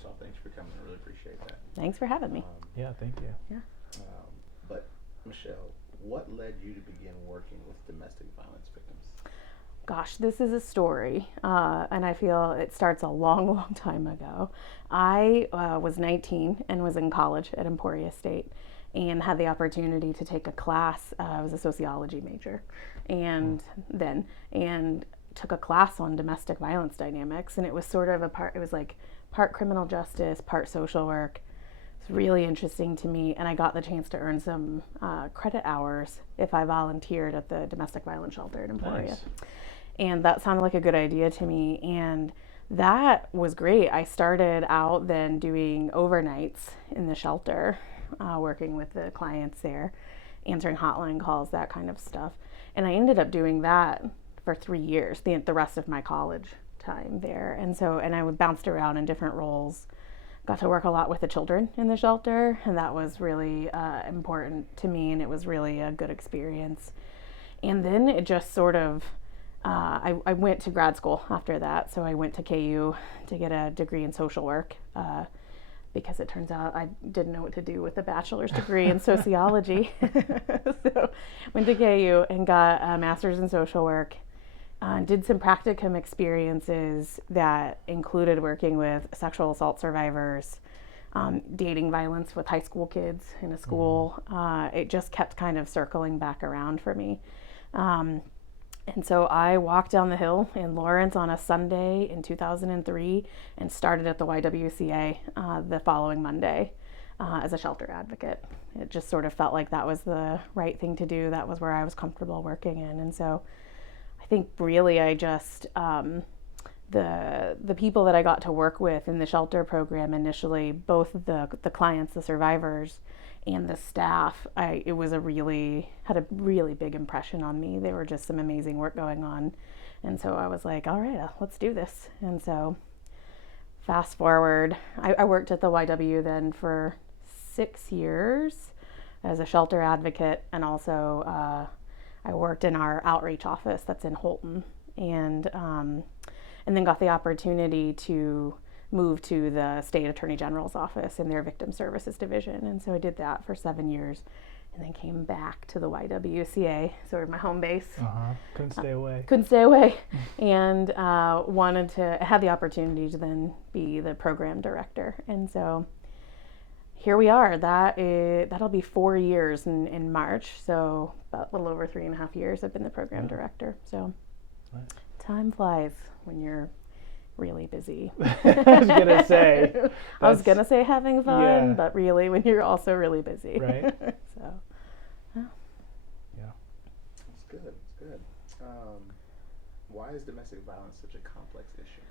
first off, thanks for coming. I really appreciate that. Thank for having me. Yeah, thank you. Yeah. But Michelle, what led you to begin working with domestic violence victims? Gosh, this is a story, and I feel it starts a long, long time ago. I was 19 and was in college at Emporia State and had the opportunity to take a class. I was a sociology major and took a class on domestic violence dynamics, and it was sort of it was like part criminal justice, part social work. It's really interesting to me, and I got the chance to earn some credit hours if I volunteered at the domestic violence shelter in Emporia. Nice. And that sounded like a good idea to me, and that was great. I started out then doing overnights in the shelter, working with the clients there, answering hotline calls, that kind of stuff. And I ended up doing that for 3 years, the rest of my college time there. And I bounced around in different roles. Got to work a lot with the children in the shelter, and that was really important to me, and it was really a good experience. And then it just sort of, I went to grad school after that, so I went to KU to get a degree in social work, because it turns out I didn't know what to do with a bachelor's degree in sociology. So went to KU and got a master's in social work. Did some practicum experiences that included working with sexual assault survivors, dating violence with high school kids in a school. It just kept kind of circling back around for me. And so I walked down the hill in Lawrence on a Sunday in 2003 and started at the YWCA the following Monday as a shelter advocate. It just sort of felt like that was the right thing to do. That was where I was comfortable working in. And so I think really I just, the people that I got to work with in the shelter program initially, both the clients, the survivors, and the staff, had a really big impression on me. There were just some amazing work going on. And so I was like, all right, let's do this. And so fast forward, I worked at the YW then for 6 years as a shelter advocate, and also I worked in our outreach office that's in Holton, and then got the opportunity to move to the state attorney general's office in their victim services division. And so I did that for 7 years and then came back to the YWCA, sort of my home base. Couldn't stay away. And had the opportunity to then be the program director. And so here we are. That'll be 4 years in March. So about a little over 3.5 years I've been the program director. So nice. Time flies when you're really busy. I was gonna say having fun, but really when you're also really busy. Right. So yeah. That's good. That's good. Why is domestic violence such a complex issue?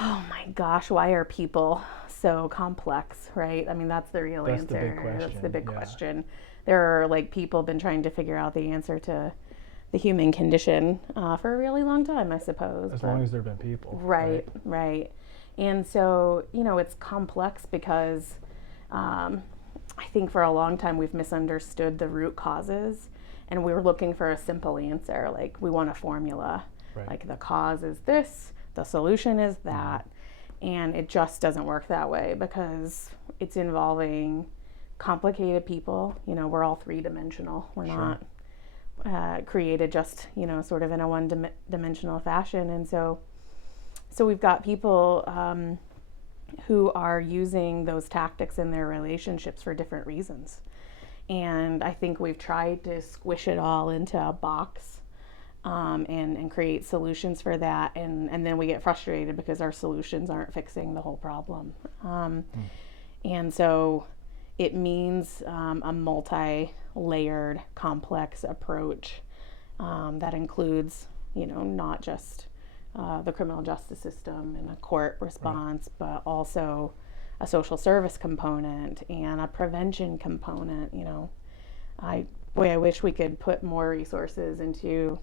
Oh my gosh, why are people so complex, right? I mean, that's the real answer. The big question. That's the big question. There are people been trying to figure out the answer to the human condition for a really long time, I suppose. As long as there have been people. Right. And so, it's complex because I think for a long time we've misunderstood the root causes, and we were looking for a simple answer. Like, we want a formula. Right. Like, the cause is this, the solution is that. And it just doesn't work that way because it's involving complicated people. We're all three-dimensional. We're not created just sort of in a one-dimensional fashion. And so we've got people who are using those tactics in their relationships for different reasons, and I think we've tried to squish it all into a box and create solutions for that, and then we get frustrated because our solutions aren't fixing the whole problem. And so it means a multi-layered, complex approach that includes, not just the criminal justice system and a court response, but also a social service component and a prevention component. I wish we could put more resources into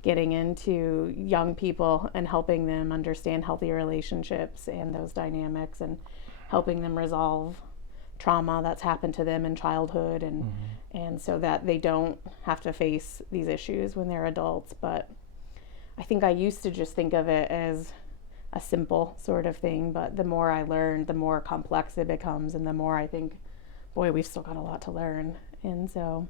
getting into young people and helping them understand healthy relationships and those dynamics, and helping them resolve trauma that's happened to them in childhood, and so that they don't have to face these issues when they're adults. But I think I used to just think of it as a simple sort of thing, but the more I learn, the more complex it becomes, and the more I think, boy, we've still got a lot to learn. And so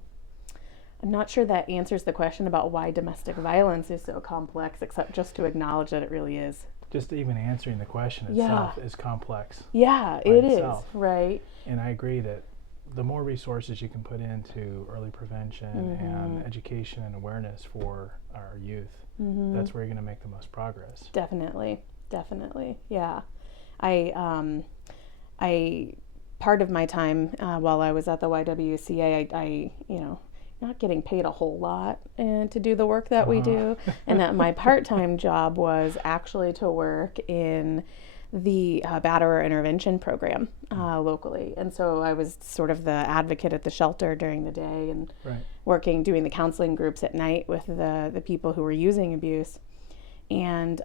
I'm not sure that answers the question about why domestic violence is so complex, except just to acknowledge that it really is. Just even answering the question itself is complex. Yeah, by it itself. is, right? And I agree that the more resources you can put into early prevention and education and awareness for our youth, that's where you're going to make the most progress. Definitely, yeah. I part of my time while I was at the YWCA, I not getting paid a whole lot to do the work that we do, and that my part-time job was actually to work in the batterer intervention program locally. And so I was sort of the advocate at the shelter during the day and doing the counseling groups at night with the people who were using abuse. And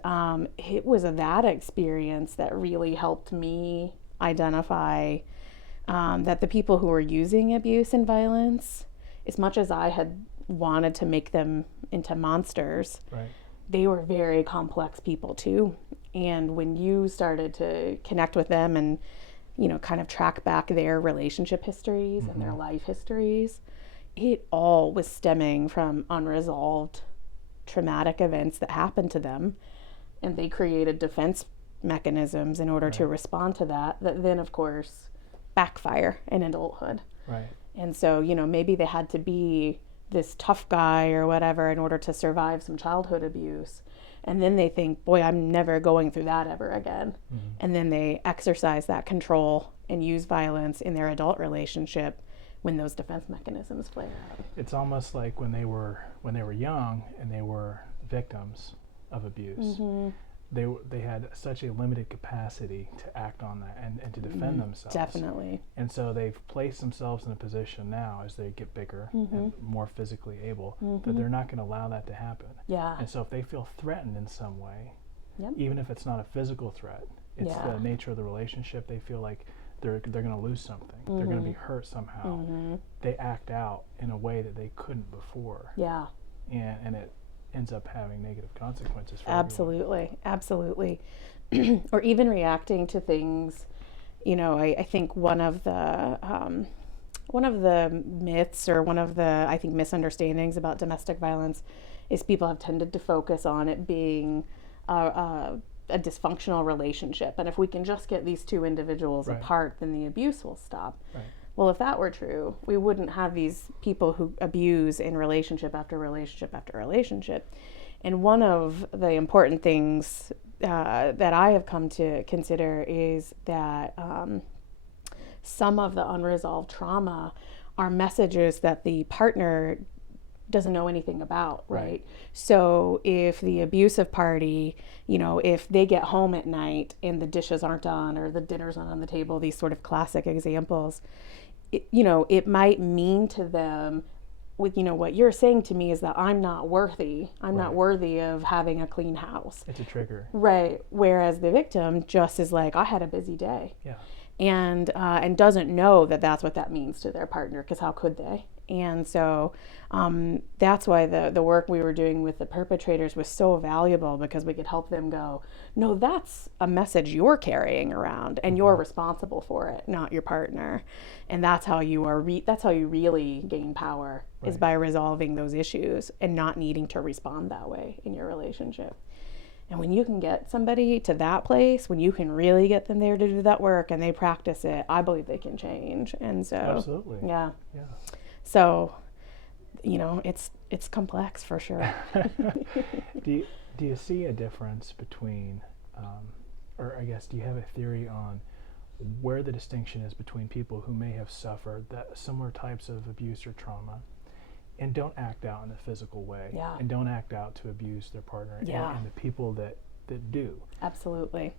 it was that experience that really helped me identify that the people who were using abuse and violence, as much as I had wanted to make them into monsters, they were very complex people too. And when you started to connect with them and, kind of track back their relationship histories and their life histories, it all was stemming from unresolved traumatic events that happened to them. And they created defense mechanisms in order to respond to that then, of course, backfire in adulthood. And so, maybe they had to be this tough guy or whatever in order to survive some childhood abuse. And then they think, boy, I'm never going through that ever again. And then they exercise that control and use violence in their adult relationship when those defense mechanisms flare out. It's almost like when they were young and they were victims of abuse, they had such a limited capacity to act on that and to defend themselves. Definitely. And so they've placed themselves in a position now as they get bigger and more physically able that they're not going to allow that to happen. And so if they feel threatened in some way, even if it's not a physical threat, it's the nature of the relationship, they feel like they're going to lose something. They're going to be hurt somehow. They act out in a way that they couldn't before. And it ends up having negative consequences for everyone. Absolutely. Or even reacting to things, I think one of the myths or one of the, I think, misunderstandings about domestic violence is people have tended to focus on it being a dysfunctional relationship. And if we can just get these two individuals apart, then the abuse will stop. Well, if that were true, we wouldn't have these people who abuse in relationship after relationship after relationship. And one of the important things that I have come to consider is that some of the unresolved trauma are messages that the partner doesn't know anything about, right? So if the abusive party, if they get home at night and the dishes aren't done or the dinner's not on the table, these sort of classic examples, it might mean to them, with what you're saying to me is that I'm not worthy. I'm not worthy of having a clean house. It's a trigger. Right. Whereas the victim just is like, I had a busy day. And doesn't know that that's what that means to their partner, because how could they? And so that's why the work we were doing with the perpetrators was so valuable, because we could help them go, no, that's a message you're carrying around and you're responsible for it, not your partner. And that's how you that's how you really gain power, is by resolving those issues and not needing to respond that way in your relationship. And when you can get somebody to that place, when you can really get them there to do that work and they practice it, I believe they can change. And so, absolutely. Yeah. So, it's complex for sure. Do you see a difference between, or I guess, do you have a theory on where the distinction is between people who may have suffered similar types of abuse or trauma and don't act out in a physical way, and don't act out to abuse their partner, and the people that do? Absolutely.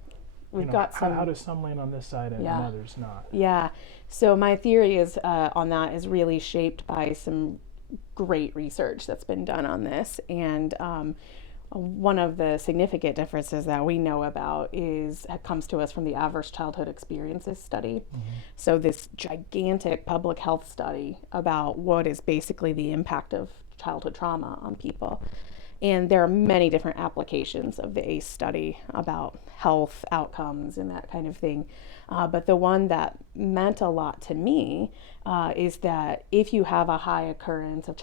How does some land on this side and others not? So my theory is on that is really shaped by some great research that's been done on this. And one of the significant differences that we know about comes to us from the Adverse Childhood Experiences study. So this gigantic public health study about what is basically the impact of childhood trauma on people. And there are many different applications of the ACE study about health outcomes and that kind of thing. But the one that meant a lot to me is that if you have a high occurrence of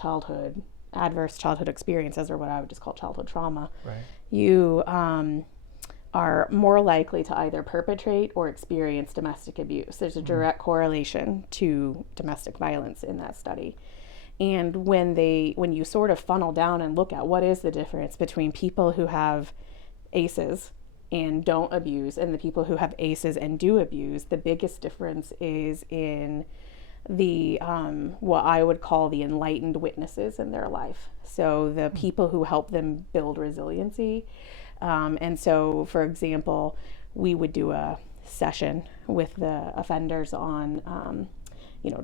adverse childhood experiences, or what I would just call childhood trauma, you are more likely to either perpetrate or experience domestic abuse. There's a direct correlation to domestic violence in that study. And when you sort of funnel down and look at what is the difference between people who have ACEs and don't abuse and the people who have ACEs and do abuse, the biggest difference is in the what I would call the enlightened witnesses in their life. So the people who help them build resiliency. And so, for example, we would do a session with the offenders on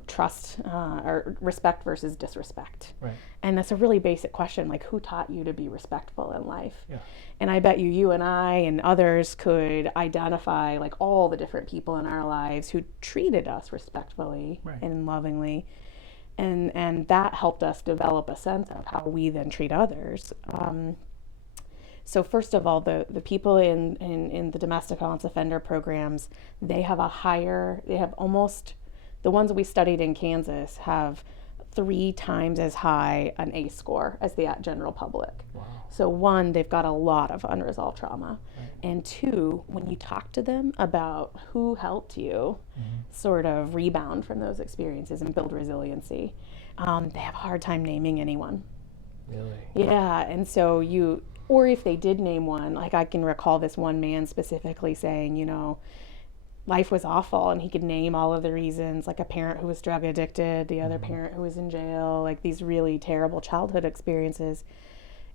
trust or respect versus disrespect. Right. And that's a really basic question, like, who taught you to be respectful in life? Yeah. And I bet you and I and others could identify like all the different people in our lives who treated us respectfully and lovingly. And that helped us develop a sense of how we then treat others. So first of all, the people in the domestic violence offender programs, they have almost, the ones we studied in Kansas have 3 times as high an ACE score as the general public. Wow. So 1, they've got a lot of unresolved trauma. And 2, when you talk to them about who helped you sort of rebound from those experiences and build resiliency, they have a hard time naming anyone. Really? Yeah, and so or if they did name one, like I can recall this one man specifically saying, life was awful, and he could name all of the reasons, like a parent who was drug addicted, the other parent who was in jail, like these really terrible childhood experiences.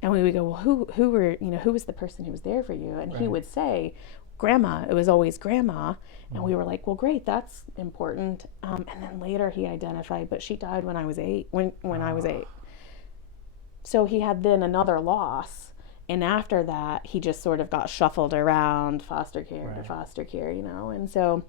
And we would go, well, who was the person who was there for you? And he would say, Grandma. It was always Grandma. And we were like, well, great, that's important. And then later he identified, but she died when I was 8, when I was 8. So he had then another loss. And after that, he just sort of got shuffled around foster care to foster care, and so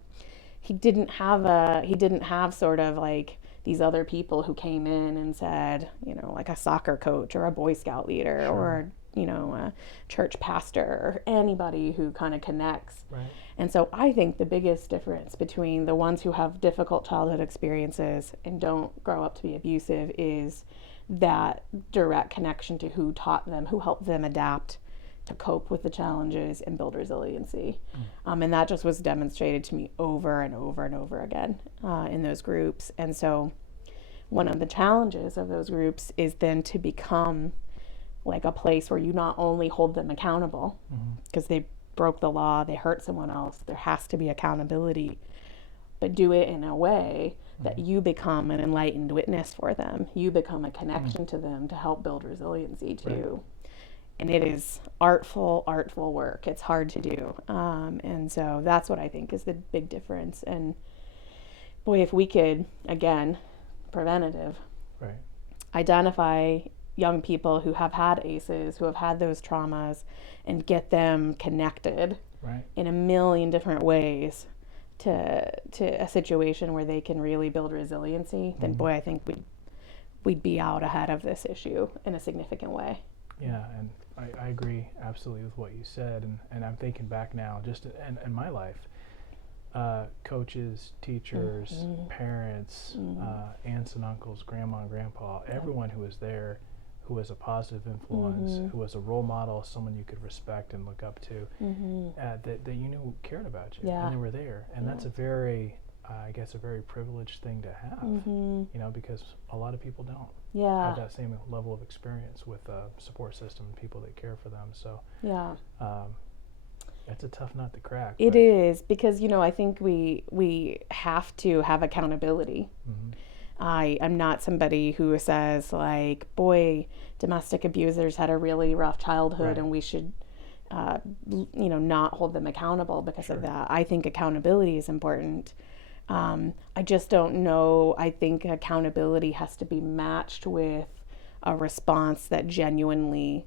he didn't have sort of like these other people who came in and said, like a soccer coach or a Boy Scout leader or, a church pastor or anybody who kind of connects. Right. And so I think the biggest difference between the ones who have difficult childhood experiences and don't grow up to be abusive is that direct connection to who taught them, who helped them adapt to cope with the challenges and build resiliency. And that just was demonstrated to me over and over and over again in those groups. And so one of the challenges of those groups is then to become like a place where you not only hold them accountable because they broke the law, they hurt someone else, there has to be accountability, but do it in a way that you become an enlightened witness for them. You become a connection to them to help build resiliency too. And it is artful work. It's hard to do. And so that's what I think is the big difference. And boy, if we could, again, preventative, identify young people who have had ACEs, who have had those traumas, and get them connected in a million different ways to a situation where they can really build resiliency, then boy, I think we'd be out ahead of this issue in a significant way. Yeah, and I agree absolutely with what you said, and I'm thinking back now, just in my life, coaches, teachers, parents, aunts and uncles, grandma and grandpa, everyone who was there, who was a positive influence, who was a role model, someone you could respect and look up to, that you knew cared about you, and they were there. And that's a very, I guess, a very privileged thing to have, because a lot of people don't have that same level of experience with a support system and people that care for them. So it's a tough nut to crack. It is, because, I think we have to have accountability. I'm not somebody who says like, boy, domestic abusers had a really rough childhood and we should, not hold them accountable because of that. I think accountability is important. I just don't know. I think accountability has to be matched with a response that genuinely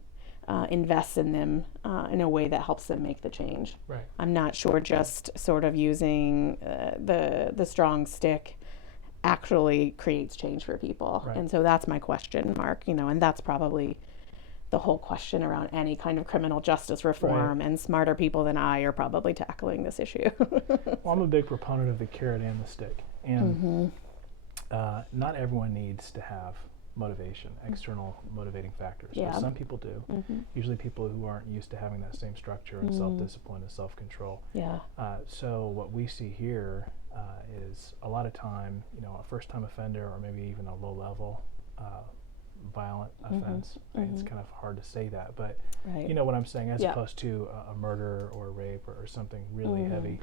invests in them in a way that helps them make the change. I'm not sure just sort of using the strong stick actually creates change for people. And so that's my question mark, and that's probably the whole question around any kind of criminal justice reform, and smarter people than I are probably tackling this issue. Well, I'm a big proponent of the carrot and the stick, and not everyone needs to have motivation, external motivating factors. But some people do. Usually people who aren't used to having that same structure and self-discipline and self-control. So what we see here is a lot of time, a first-time offender or maybe even a low-level violent offense. It's kind of hard to say that, but you know what I'm saying, as opposed to a murder or a rape or something really heavy.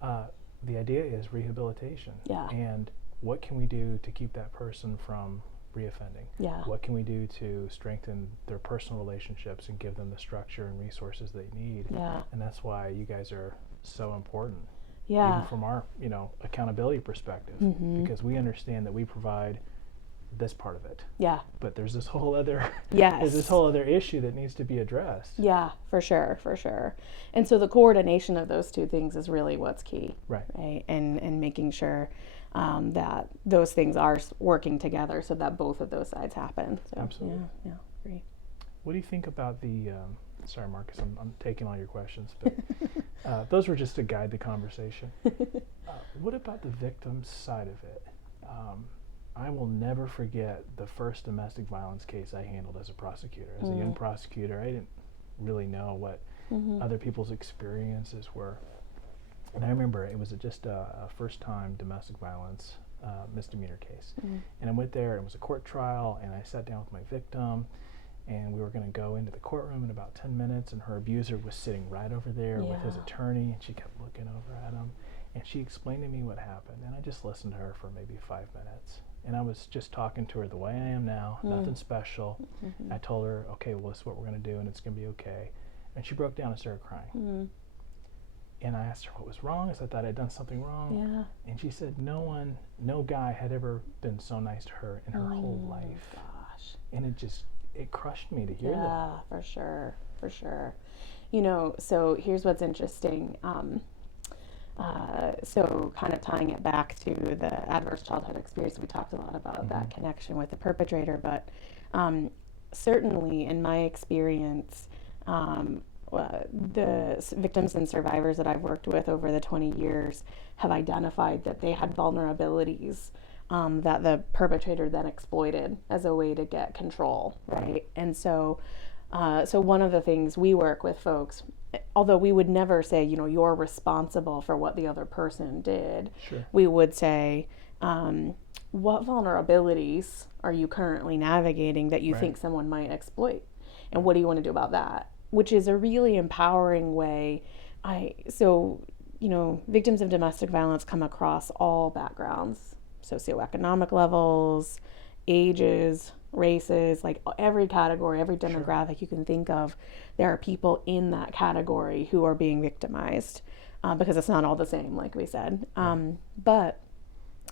The idea is rehabilitation. And what can we do to keep that person from reoffending? What can we do to strengthen their personal relationships and give them the structure and resources they need? And that's why you guys are so important. Even from our, accountability perspective, because we understand that we provide this part of it. But there's this whole other there's this whole other issue that needs to be addressed. For sure. And so the coordination of those two things is really what's key. Right. And making sure that those things are working together so that both of those sides happen. So, absolutely. Yeah, great. What do you think about the sorry, Marcus, I'm taking all your questions, but those were just to guide the conversation. What about the victim's side of it? I will never forget the first domestic violence case I handled as a prosecutor. As a young prosecutor, I didn't really know what other people's experiences were. And I remember it was just a first-time domestic violence misdemeanor case. And I went there, and it was a court trial, and I sat down with my victim, and we were going to go into the courtroom in about 10 minutes, and her abuser was sitting right over there with his attorney, and she kept looking over at him. And she explained to me what happened, and I just listened to her for maybe 5 minutes. And I was just talking to her the way I am now, nothing special. I told her, okay, well, this is what we're going to do, and it's going to be okay. And she broke down and started crying. And I asked her what was wrong. I thought I'd done something wrong. And she said no guy had ever been so nice to her in her whole life. Gosh. And it crushed me to hear that. Yeah, for sure. So here's what's interesting. So kind of tying it back to the adverse childhood experience, we talked a lot about that connection with the perpetrator, but certainly in my experience, the victims and survivors that I've worked with over the 20 years have identified that they had vulnerabilities that the perpetrator then exploited as a way to get control, right? And so one of the things we work with folks, although we would never say, you're responsible for what the other person did, we would say, what vulnerabilities are you currently navigating that you think someone might exploit? And what do you want to do about that? Which is a really empowering way. Victims of domestic violence come across all backgrounds, socioeconomic levels, ages, races, like every category, every demographic you can think of, there are people in that category who are being victimized because it's not all the same, like we said. But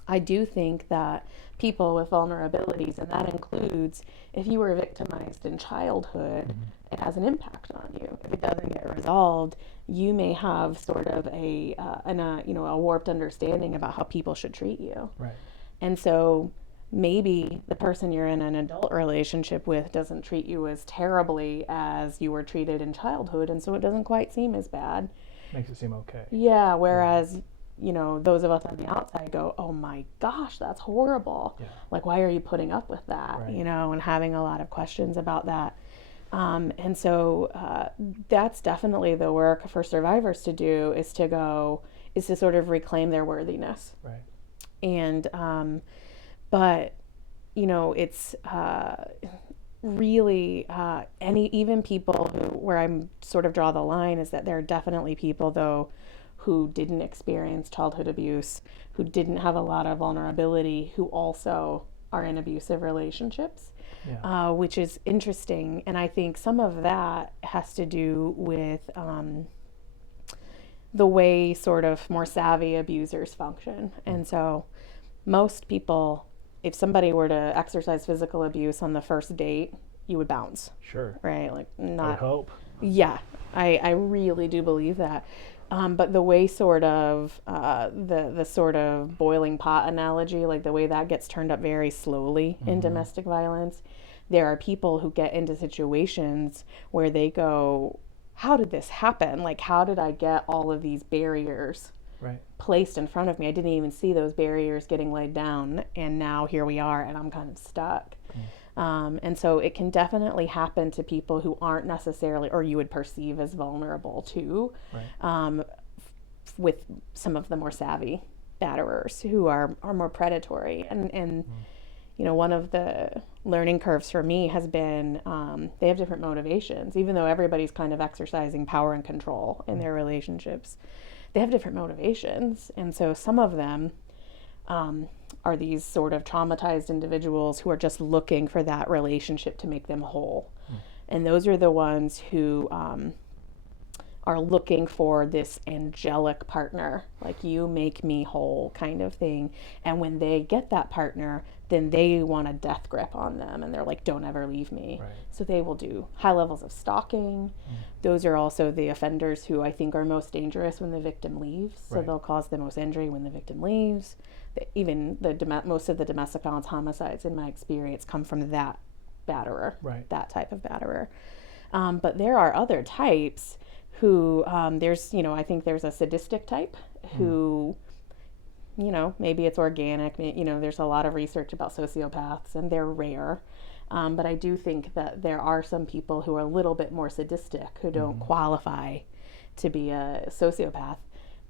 I do think that people with vulnerabilities, and that includes if you were victimized in childhood, it has an impact on you. If it doesn't get resolved, you may have sort of a warped understanding about how people should treat you. Right. And so maybe the person you're in an adult relationship with doesn't treat you as terribly as you were treated in childhood, and so it doesn't quite seem as bad. Makes it seem okay. Yeah, whereas those of us on the outside go, oh my gosh, that's horrible. Like, why are you putting up with that? Right. And having a lot of questions about that. And so that's definitely the work for survivors to do, is to sort of reclaim their worthiness. Right. And, but, it's really even people where I'm sort of draw the line is that there are definitely people, though, who didn't experience childhood abuse, who didn't have a lot of vulnerability, who also are in abusive relationships, which is interesting. And I think some of that has to do with the way sort of more savvy abusers function. And so most people, if somebody were to exercise physical abuse on the first date, you would bounce. Sure. Right? Like, not. I hope. Yeah, I really do believe that. But the way sort of the sort of boiling pot analogy, like the way that gets turned up very slowly in domestic violence, there are people who get into situations where they go, how did this happen? Like, how did I get all of these barriers placed in front of me? I didn't even see those barriers getting laid down, and now here we are, and I'm kind of stuck. And so it can definitely happen to people who aren't necessarily, or you would perceive as vulnerable too, with some of the more savvy batterers who are more predatory. And you know, one of the learning curves for me has been they have different motivations. Even though everybody's kind of exercising power and control in their relationships, they have different motivations. And so some of them are these sort of traumatized individuals who are just looking for that relationship to make them whole. And those are the ones who are looking for this angelic partner, like you make me whole kind of thing. And when they get that partner, then they want a death grip on them, and they're like, don't ever leave me. So they will do high levels of stalking. Those are also the offenders who I think are most dangerous when the victim leaves. So they'll cause the most injury when the victim leaves. Even most of the domestic violence homicides, in my experience, come from that batterer, that type of batterer. But there are other types who there's, you know, I think there's a sadistic type who, you know, maybe it's organic, you know, there's a lot of research about sociopaths and they're rare. But I do think that there are some people who are a little bit more sadistic who don't qualify to be a sociopath.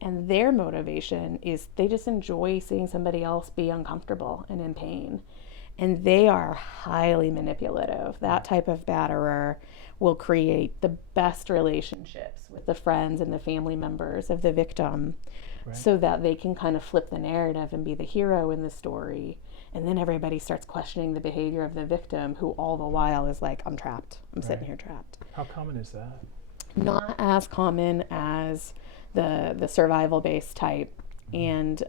And their motivation is they just enjoy seeing somebody else be uncomfortable and in pain. And they are highly manipulative. That type of batterer will create the best relationships with the friends and the family members of the victim so that they can kind of flip the narrative and be the hero in the story. And then everybody starts questioning the behavior of the victim, who all the while is like, I'm trapped. I'm sitting here trapped. How common is that? Not as common as the survival-based type, and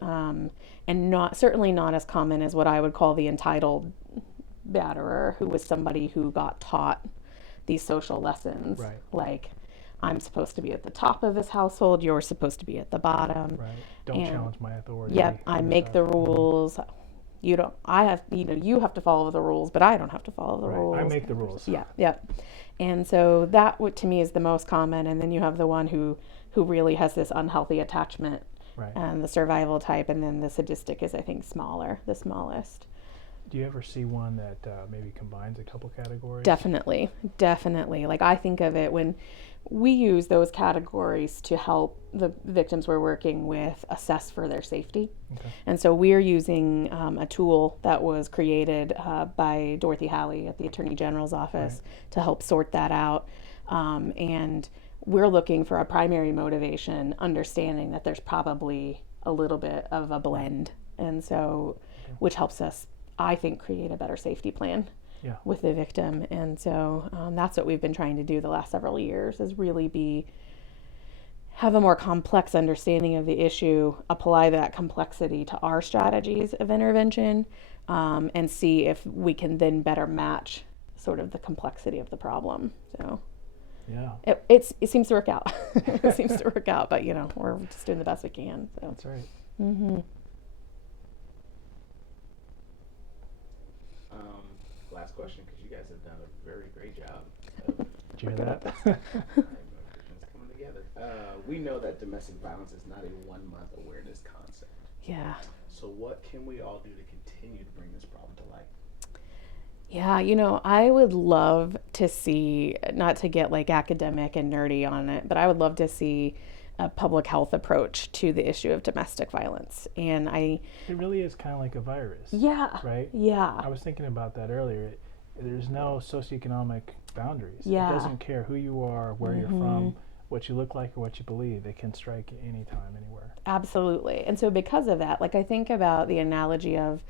certainly not as common as what I would call the entitled batterer, who was somebody who got taught these social lessons, like, I'm supposed to be at the top of this household, you're supposed to be at the bottom. Don't challenge my authority. Yep, I make the rules. You don't. You have to follow the rules, but I don't have to follow the rules. I make the rules. Yeah. And so that, to me, is the most common. And then you have the one who really has this unhealthy attachment, and the survival type, and then the sadistic is, I think, the smallest. Do you ever see one that maybe combines a couple categories? Definitely. Like, I think of it when we use those categories to help the victims we're working with assess for their safety. And so we're using a tool that was created by Dorothy Halley at the Attorney General's office to help sort that out. And we're looking for a primary motivation, understanding that there's probably a little bit of a blend. And so, which helps us, I think, create a better safety plan with the victim. And so that's what we've been trying to do the last several years, is really have a more complex understanding of the issue, apply that complexity to our strategies of intervention, and see if we can then better match sort of the complexity of the problem. So it seems to work out. It seems to work out, but, you know, we're just doing the best we can. So. That's right. Last question, because you guys have done a very great job. Did you hear that? Coming together. We know that domestic violence is not a 1-month awareness concept. Yeah. So what can we all do to continue to bring this problem to light? Yeah, you know, I would love to see, not to get like academic and nerdy on it, but I would love to see a public health approach to the issue of domestic violence. And it really is kind of like a virus. Yeah. Right? Yeah. I was thinking about that earlier. There's no socioeconomic boundaries. Yeah. It doesn't care who you are, where you're from, what you look like, or what you believe. It can strike anytime, anywhere. Absolutely. And so because of that, like, I think about the analogy of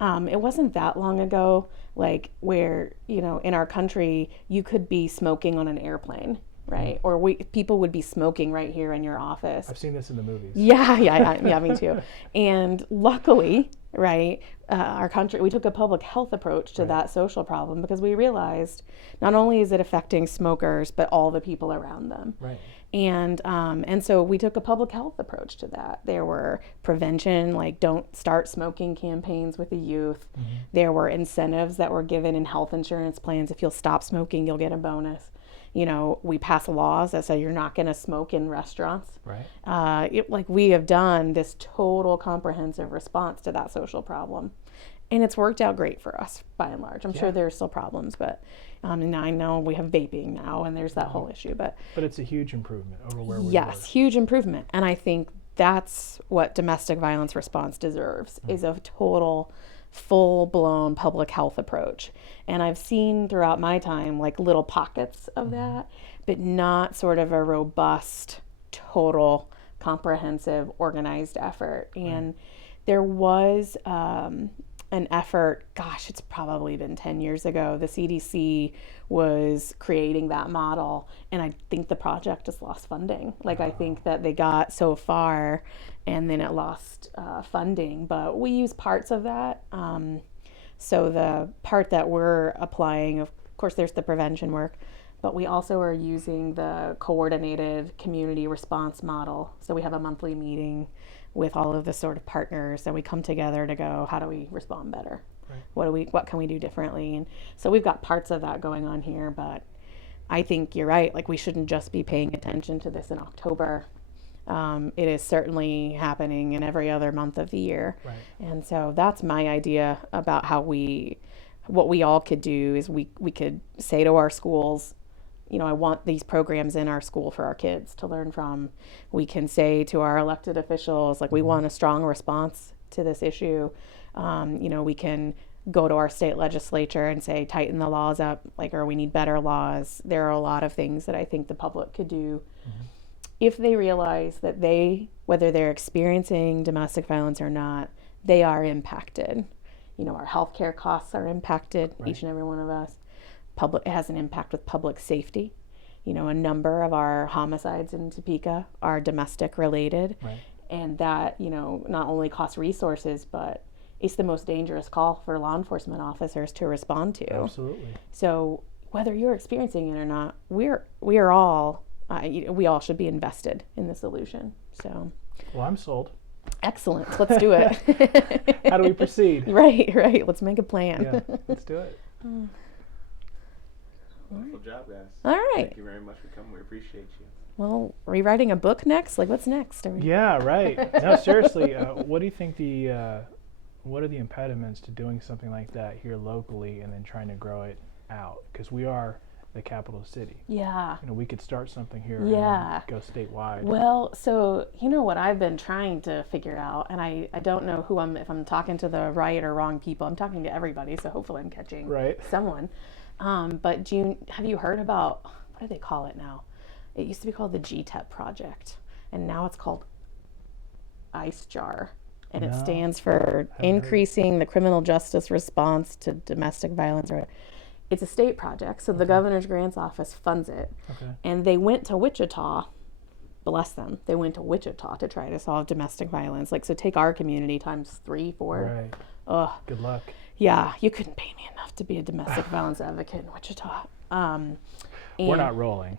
it wasn't that long ago, like, where, you know, in our country, you could be smoking on an airplane, right? Or people would be smoking right here in your office. I've seen this in the movies. Yeah, me too. And luckily, right, our country, we took a public health approach to that social problem, because we realized not only is it affecting smokers, but all the people around them. Right. And so we took a public health approach to that. There were prevention, like don't start smoking campaigns with the youth. Mm-hmm. There were incentives that were given in health insurance plans. If you'll stop smoking, you'll get a bonus. You know, we pass laws that say you're not going to smoke in restaurants. Right. Like we have done this total comprehensive response to that social problem. And it's worked out great for us by and large. I'm sure there's still problems, but and I know we have vaping now and there's that whole issue. But it's a huge improvement over where we were. Yes, huge improvement. And I think that's what domestic violence response deserves, is a total, full-blown public health approach. And I've seen throughout my time like little pockets of that, but not sort of a robust, total, comprehensive, organized effort. And there was an effort, gosh, it's probably been 10 years ago. The CDC was creating that model, and I think the project just lost funding. Like, I think that they got so far, and then it lost funding. But we use parts of that. So the part that we're applying, of course, there's the prevention work, but we also are using the coordinated community response model. So we have a monthly meeting with all of the sort of partners, and we come together to go, how do we respond better? Right. What can we do differently? And so we've got parts of that going on here, but I think you're right. Like, we shouldn't just be paying attention to this in October. It is certainly happening in every other month of the year. Right. And so that's my idea about what we all could do is we could say to our schools, you know, I want these programs in our school for our kids to learn from. We can say to our elected officials, like, we want a strong response to this issue. You know, we can go to our state legislature and say, tighten the laws up, like, or we need better laws. There are a lot of things that I think the public could do if they realize that whether they're experiencing domestic violence or not, they are impacted. You know, our healthcare costs are impacted, each and every one of us. It has an impact with public safety. You know, a number of our homicides in Topeka are domestic related. Right. And that, you know, not only costs resources, but it's the most dangerous call for law enforcement officers to respond to. Absolutely. So whether you're experiencing it or not, we all should be invested in the solution. So. Well, I'm sold. Excellent. Let's do it. How do we proceed? Right. Let's make a plan. Yeah, let's do it. Wonderful job, guys. All right. Thank you very much for coming. We appreciate you. Well, rewriting a book next? Like, what's next? Yeah, right. No, seriously, what do you think what are the impediments to doing something like that here locally and then trying to grow it out? Because we are the capital city. Yeah. You know, we could start something here and go statewide. Well, so, you know what I've been trying to figure out, and I don't know if I'm talking to the right or wrong people. I'm talking to everybody, so hopefully I'm catching someone. But June, have you heard about, what do they call it now? It used to be called the GTEP project, and now it's called ICE JAR, and it stands for Increasing the Criminal Justice Response to Domestic Violence. It's a state project, so the governor's grants office funds it. Okay. And they went to Wichita, bless them, they went to Wichita to try to solve domestic violence. Like, so take our community times 3, 4. Right. Ugh. Good luck. Yeah, you couldn't pay me enough to be a domestic violence advocate in Wichita. We're not rolling.